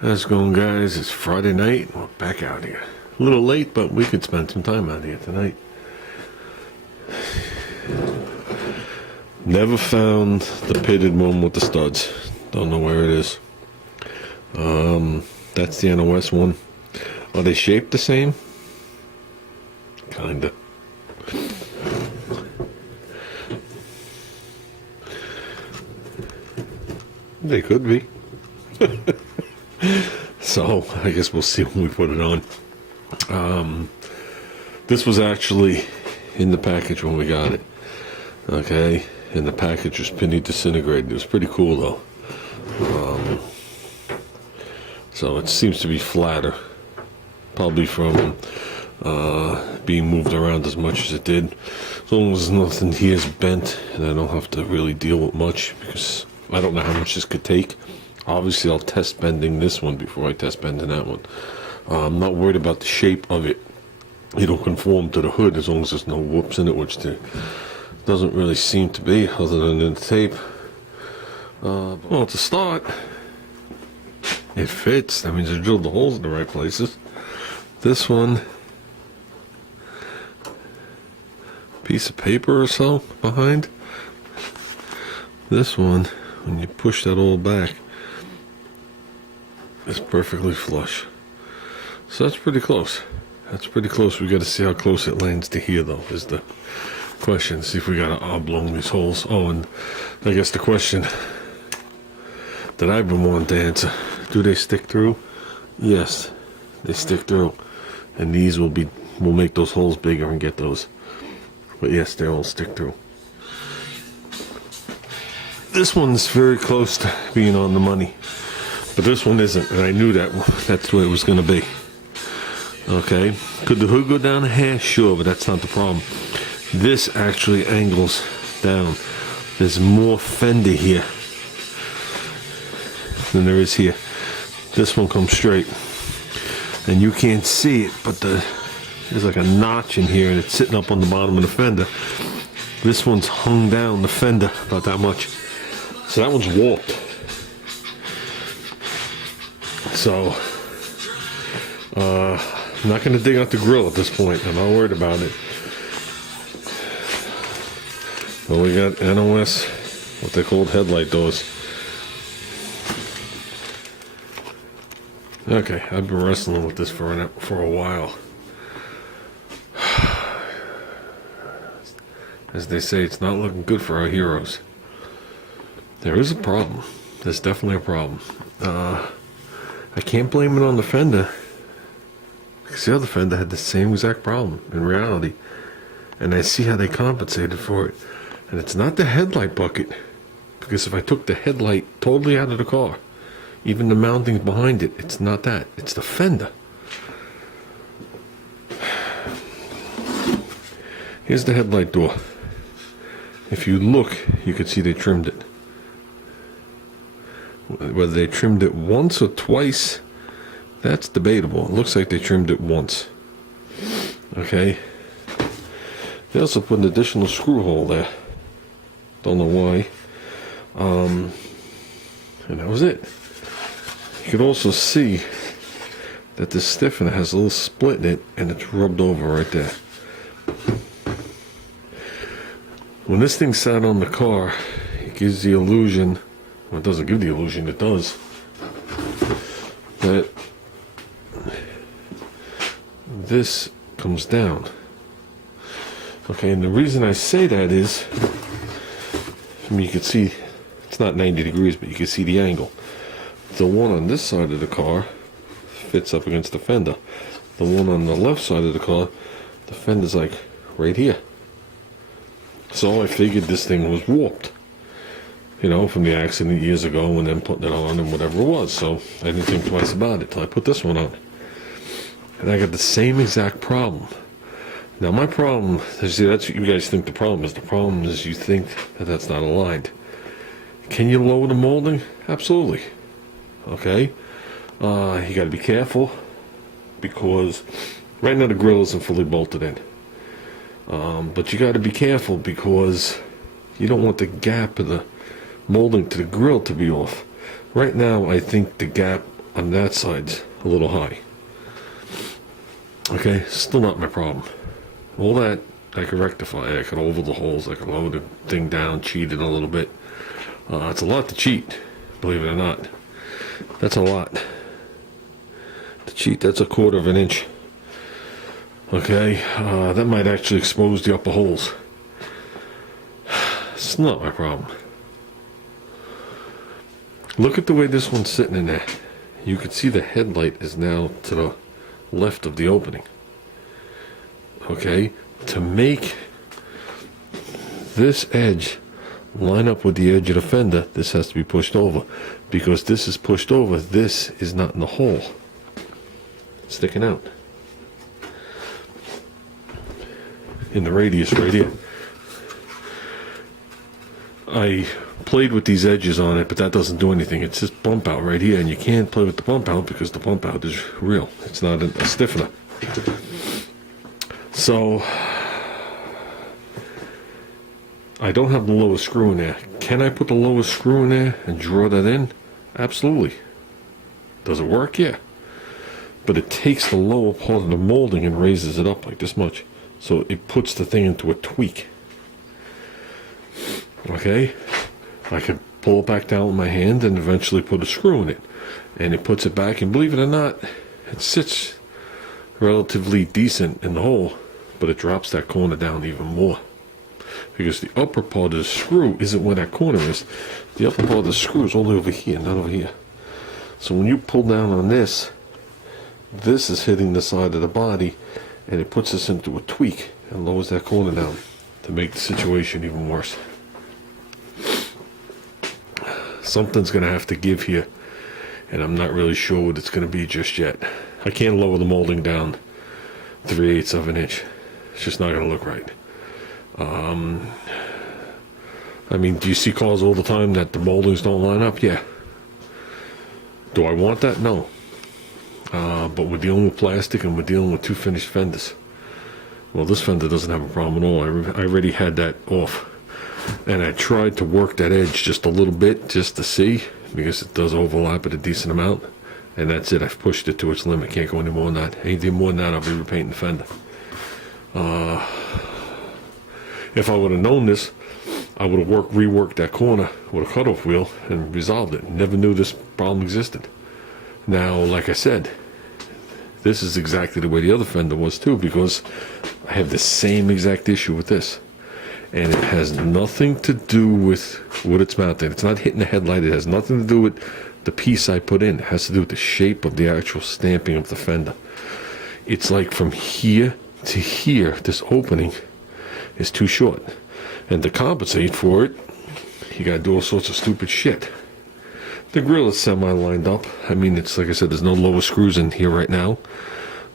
How's it going, guys? It's Friday night. We're back out here. A little late, but we could spend some time out here tonight. Never found the pitted one with the studs. Don't know where it is. That's the NOS one. Are they shaped the same? Kinda. They could be. So I guess we'll see when we put it on. This was actually in the package when we got it. Okay, and the package was penny disintegrated. It was pretty cool though. So it seems to be flatter, probably from being moved around as much as it did. As long as nothing here is bent and I don't have to really deal with much, because I don't know how much this could take. Obviously, I'll test bending this one before I test bending that one. I'm not worried about the shape of it. It'll conform to the hood as long as there's no whoops in it, which there doesn't really seem to be other than in the tape. Well, to start, it fits. That means I drilled the holes in the right places. This one, piece of paper or so behind. This one, when you push that all back, it's perfectly flush. So that's pretty close. That's pretty close. We got to see how close it lands to here, though, is the question. See if we got to oblong these holes. Oh, and I guess the question that I've been wanting to answer: do they stick through? Yes, they stick through, and these will make those holes bigger and get those. But yes, they all stick through. This one's very close to being on the money. But this one isn't, and I knew that's what it was going to be. Okay, could the hood go down a hair? Sure, but that's not the problem. This actually angles down. There's more fender here than there is here. This one comes straight, and you can't see it, but there's like a notch in here, and it's sitting up on the bottom of the fender. This one's hung down the fender about that much, so that one's warped. So, I'm not going to dig out the grill at this point. I'm not worried about it. Well, we got NOS, what they called headlight doors. Okay, I've been wrestling with this for a while. As they say, it's not looking good for our heroes. There is a problem. There's definitely a problem. I can't blame it on the fender, because the other fender had the same exact problem in reality, and I see how they compensated for it. And it's not the headlight bucket, because if I took the headlight totally out of the car, even the mounting behind it, it's not that, it's the fender. Here's the headlight door. If you look, you can see they trimmed it. Whether they trimmed it once or twice, that's debatable. It looks like they trimmed it once. Okay. They also put an additional screw hole there. Don't know why. And that was it. You can also see that the stiffener has a little split in it, and it's rubbed over right there. When this thing sat on the car, it gives the illusion, well, it doesn't give the illusion, it does, that this comes down. Okay, and the reason I say that is, I mean, you can see it's not 90 degrees, but you can see the angle. The one on this side of the car fits up against the fender. The one on the left side of the car, the fender's like right here. So I figured this thing was warped, you know, from the accident years ago and then putting it on and whatever it was. So I didn't think twice about it till I put this one on. And I got the same exact problem. Now my problem, see, that's what you guys think the problem is. The problem is you think that that's not aligned. Can you lower the molding? Absolutely. Okay. You got to be careful, because right now the grill isn't fully bolted in. But you got to be careful, because you don't want the gap of the molding to the grill to be off. Right now, I think the gap on that side's a little high. Okay, still not my problem. All that I could rectify. I could oval the holes, I could lower the thing down, cheat it a little bit. It's a lot to cheat, believe it or not. That's a lot. To cheat, that's 1/4 of an inch. Okay, that might actually expose the upper holes. It's not my problem. Look at the way this one's sitting in there. You can see the headlight is now to the left of the opening. Okay, to make this edge line up with the edge of the fender, this has to be pushed over. Because this is pushed over, this is not in the hole. It's sticking out. In the radius right here. I played with these edges on it, but that doesn't do anything. It's just bump out right here, and you can't play with the bump out because the bump out is real. It's not a stiffener. So I don't have the lowest screw in there. Can I put the lowest screw in there and draw that in? Absolutely. Does it work? Yeah. But it takes the lower part of the molding and raises it up like this much. So it puts the thing into a tweak. Okay? I can pull it back down with my hand and eventually put a screw in it. And it puts it back, and believe it or not, it sits relatively decent in the hole, but it drops that corner down even more. Because the upper part of the screw isn't where that corner is. The upper part of the screw is only over here, not over here. So when you pull down on this, this is hitting the side of the body, and it puts us into a tweak and lowers that corner down to make the situation even worse. Something's going to have to give here, and I'm not really sure what it's going to be just yet. I can't lower the molding down 3/8 of an inch. It's just not going to look right. I mean, do you see cars all the time that the moldings don't line up? Yeah. Do I want that? No. But we're dealing with plastic, and we're dealing with 2 finished fenders. Well, this fender doesn't have a problem at all. I already had that off. And I tried to work that edge just a little bit, just to see, because it does overlap at a decent amount. And that's it. I've pushed it to its limit. Can't go any more than that. Anything more than that, I'll be repainting the fender. If I would have known this, I would have reworked that corner with a cutoff wheel and resolved it. Never knew this problem existed. Now, like I said, this is exactly the way the other fender was too, because I have the same exact issue with this. And it has nothing to do with what it's mounted. It's not hitting the headlight. It has nothing to do with the piece I put in. It has to do with the shape of the actual stamping of the fender. It's like from here to here, this opening is too short. And to compensate for it, you gotta do all sorts of stupid shit. The grill is semi-lined up. I mean, it's like I said, there's no lower screws in here right now.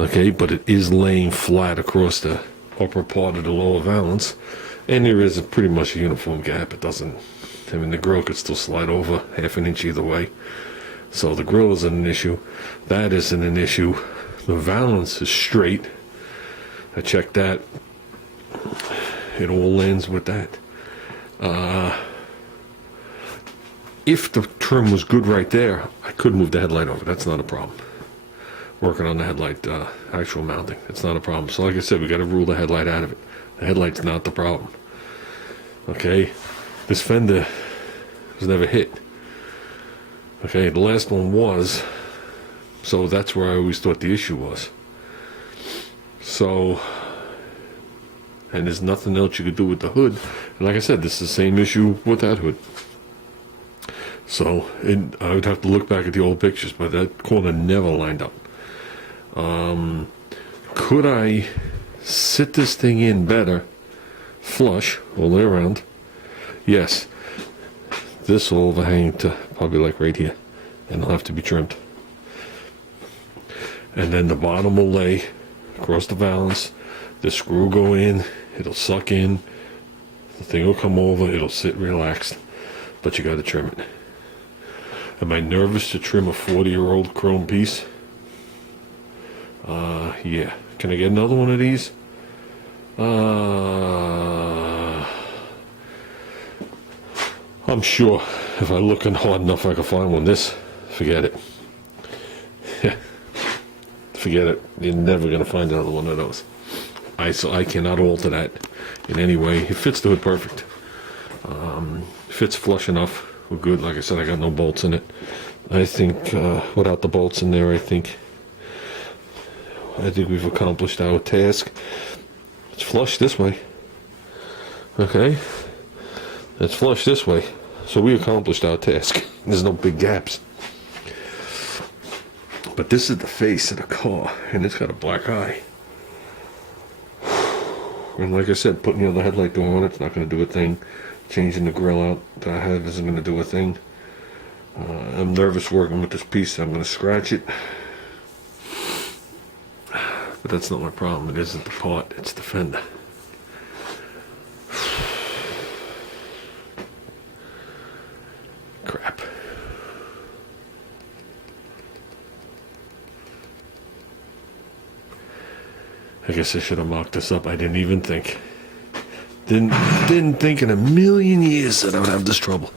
Okay, but it is laying flat across the upper part of the lower valance. And there is pretty much a uniform gap. It doesn't, I mean, the grill could still slide over 1/2 an inch either way. So the grill isn't an issue. That isn't an issue. The valance is straight. I checked that. It all lands with that. If the trim was good right there, I could move the headlight over. That's not a problem. Working on the headlight actual mounting. It's not a problem. So like I said, we got to rule the headlight out of it. The headlight's not the problem. Okay? This fender was never hit. Okay, the last one was. So that's where I always thought the issue was. So, and there's nothing else you could do with the hood. And like I said, this is the same issue with that hood. So, I would have to look back at the old pictures, but that corner never lined up. Could I sit this thing in better, flush, all the way around? Yes. This will overhang to probably like right here, and it'll have to be trimmed. And then the bottom will lay across the valance. The screw will go in, it'll suck in, the thing will come over, it'll sit relaxed, but you got to trim it. Am I nervous to trim a 40-year-old chrome piece? Yeah. Can I get another one of these? I'm sure if I look hard enough I can find one. This, forget it. Forget it. You're never going to find another one of those. So I cannot alter that in any way. It fits the hood perfect. Fits flush enough. We're good. Like I said, I got no bolts in it. I think without the bolts in there, I think we've accomplished our task. It's flush this way. Okay? It's flush this way. So we accomplished our task. There's no big gaps. But this is the face of the car, and it's got a black eye. And like I said, putting the other headlight door on it's not going to do a thing. Changing the grill out that I have isn't going to do a thing. I'm nervous working with this piece. I'm going to scratch it. But that's not my problem. It isn't the part. It's the fender. Crap. I guess I should have mocked this up. I didn't even think. Didn't think in a million years that I would have this trouble.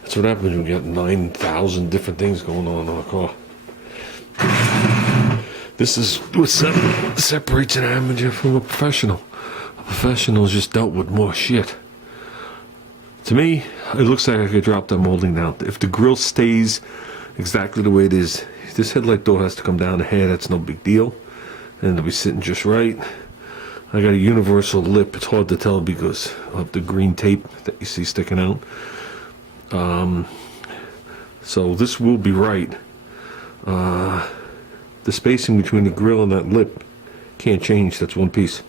That's what happens when you get 9,000 different things going on a car. This is what separates an amateur from a professional. A professional's just dealt with more shit. To me, it looks like I could drop that molding down. If the grill stays exactly the way it is, this headlight door has to come down a hair. That's no big deal. And it'll be sitting just right. I got a universal lip. It's hard to tell because of the green tape that you see sticking out. So this will be right. The spacing between the grill and that lip can't change. That's one piece.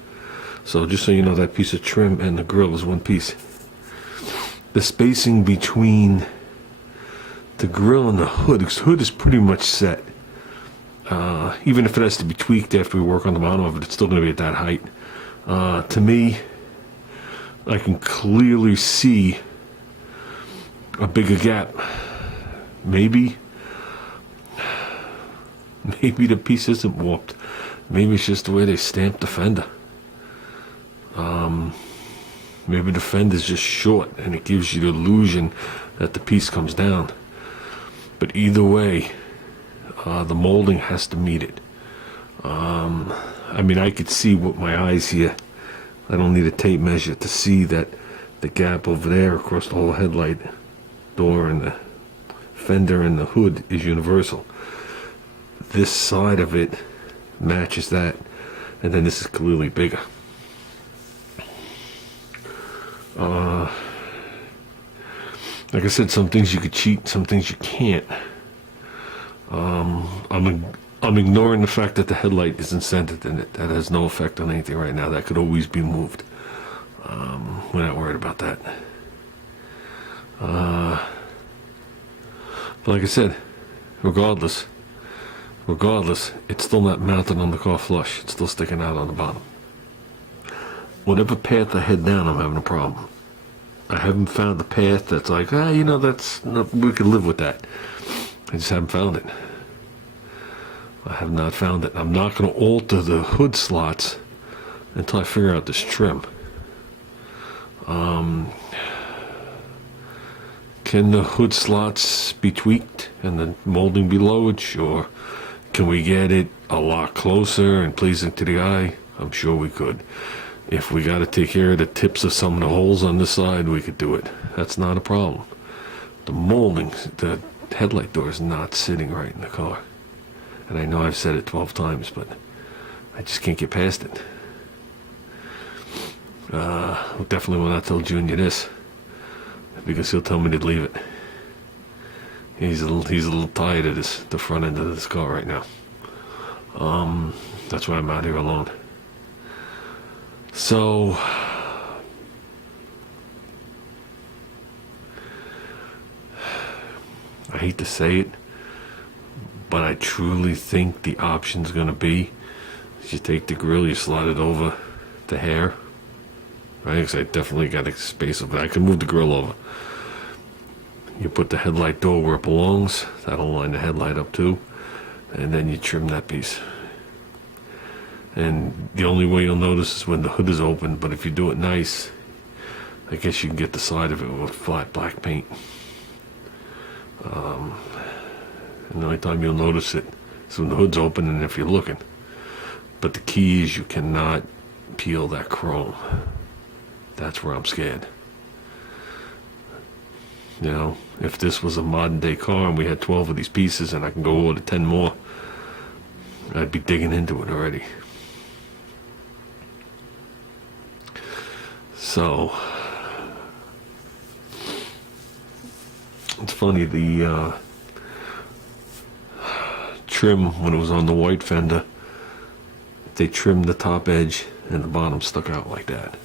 So just so you know, that piece of trim and the grill is one piece. The spacing between the grill and the hood is pretty much set. Even if it has to be tweaked after we work on the bottom of it, it's still going to be at that height. To me, I can clearly see a bigger gap. Maybe the piece isn't warped. Maybe it's just the way they stamped the fender. Maybe the fender's just short and it gives you the illusion that the piece comes down. But either way, the molding has to meet it. I mean, I could see with my eyes here. I don't need a tape measure to see that the gap over there across the whole headlight door and the fender and the hood is universal. This side of it matches that, and then this is clearly bigger. Like I said, some things you could cheat, some things you can't. I'm ignoring the fact that the headlight isn't centered in it. That has no effect on anything right now. That could always be moved. We're not worried about that. But like I said, regardless, it's still not mounted on the car flush. It's still sticking out on the bottom. Whatever path I head down, I'm having a problem. I haven't found the path that's like, we could live with that. I just haven't found it. I have not found it. I'm not going to alter the hood slots until I figure out this trim. Can the hood slots be tweaked and the molding be lowered? Sure. Can we get it a lot closer and pleasing to the eye? I'm sure we could. If we got to take care of the tips of some of the holes on this side, we could do it. That's not a problem. The molding, the headlight door is not sitting right in the car. And I know I've said it 12 times, but I just can't get past it. Definitely will not tell Junior this, because he'll tell me to leave it. He's a little tired of the front end of this car right now. That's why I'm out here alone. So I hate to say it, but I truly think the option's going to be you take the grill, you slide it over the hair, right? Because I definitely got a space of it. I can move the grill over. You put the headlight door where it belongs. That'll line the headlight up too. And then you trim that piece. And the only way you'll notice is when the hood is open, but if you do it nice, I guess you can get the side of it with flat black paint. And the only time you'll notice it So when the hood's open and if you're looking. But the key is you cannot peel that chrome. That's where I'm scared. You know, if this was a modern day car and we had 12 of these pieces and I can go order 10 more, I'd be digging into it already. So it's funny, the trim, when it was on the white fender, they trimmed the top edge and the bottom stuck out like that.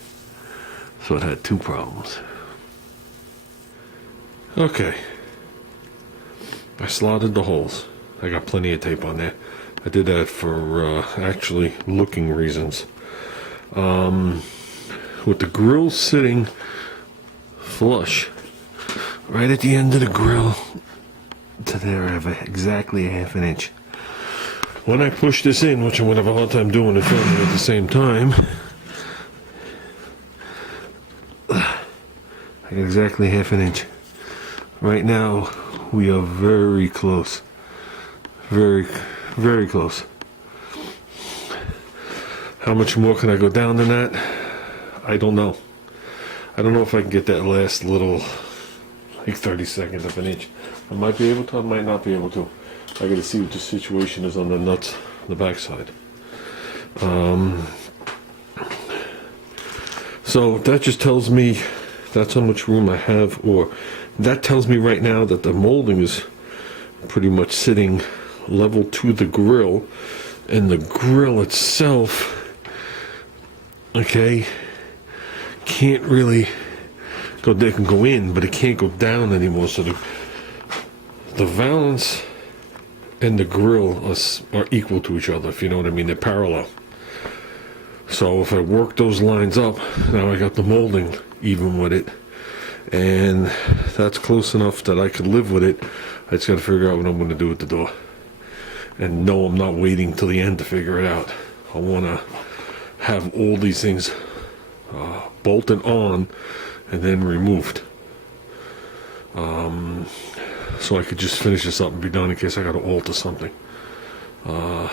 So it had two problems. Okay, I slotted the holes. I got plenty of tape on there. I did that for actually looking reasons. With the grill sitting flush right at the end of the grill to there, I have exactly a half an inch. When I push this in, which I'm going to have a hard time doing and filming at the same time, I got exactly half an inch. Right now, we are very close. Very, very close. How much more can I go down than that? I don't know. I don't know if I can get that last little, like 30 seconds of an inch. I might be able to, I might not be able to. I gotta see what the situation is on the nuts on the backside. So that just tells me that's how much room I have, or that tells me right now that the molding is pretty much sitting level to the grill, and the grill itself, okay, can't really go, they can go in, but it can't go down anymore. So the valance and the grill are equal to each other, if you know what I mean. They're parallel. So if I work those lines up, now I got the molding even with it, and that's close enough that I could live with it. I just got to figure out what I'm going to do with the door. And no, I'm not waiting till the end to figure it out. I want to have all these things bolted on and then removed. So I could just finish this up and be done in case I got to alter something. I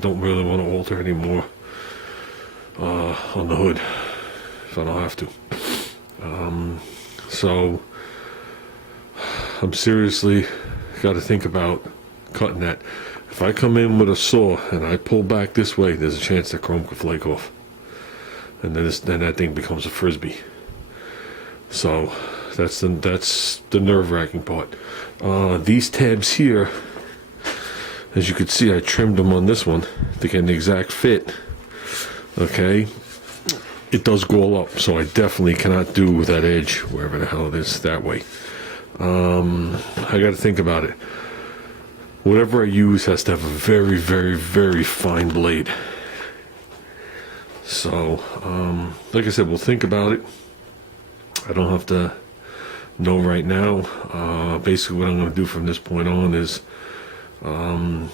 don't really want to alter anymore on the hood if I don't have to. So I'm seriously got to think about cutting that. If I come in with a saw and I pull back this way, there's a chance that chrome could flake off, and then that thing becomes a frisbee. So that's the nerve-wracking part. These tabs here, as you can see, I trimmed them on this one to get an exact fit. Okay, it does go up, so I definitely cannot do that edge wherever the hell it is that way. I got to think about it. Whatever I use has to have a very, very, very fine blade. So, like I said, we'll think about it. I don't have to know right now. Basically, what I'm going to do from this point on is I'm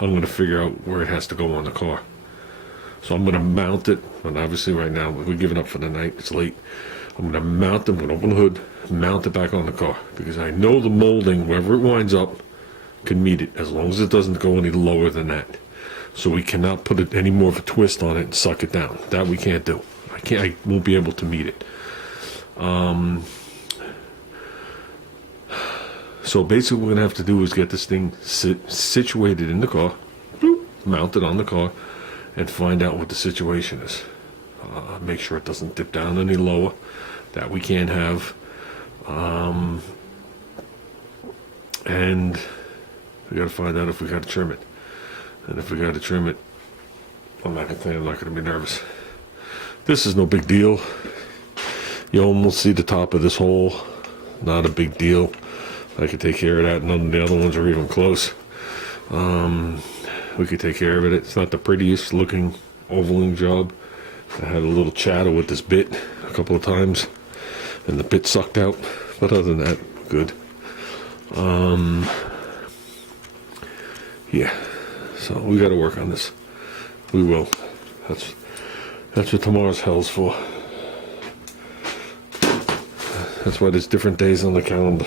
going to figure out where it has to go on the car. So I'm going to mount it, and obviously right now we're giving up for the night. It's late. I'm going to mount it. I'm going to open the hood, mount it back on the car, because I know the molding, wherever it winds up, can meet it, as long as it doesn't go any lower than that. So we cannot put it any more of a twist on it and suck it down. That we can't do. I won't be able to meet it. So basically what we're gonna have to do is get this thing situated in the car, mounted on the car, and find out what the situation is. Make sure it doesn't dip down any lower. That we can't have. And we got to find out if we got to trim it. And if we got to trim it, I'm not going to be nervous. This is no big deal. You almost see the top of this hole. Not a big deal. I could take care of that. None of the other ones are even close. We could take care of it. It's not the prettiest looking ovaling job. I had a little chatter with this bit a couple of times, and the bit sucked out. But other than that, good. Yeah, so we got to work on this. We will. That's what tomorrow's hell's for. That's why there's different days on the calendar.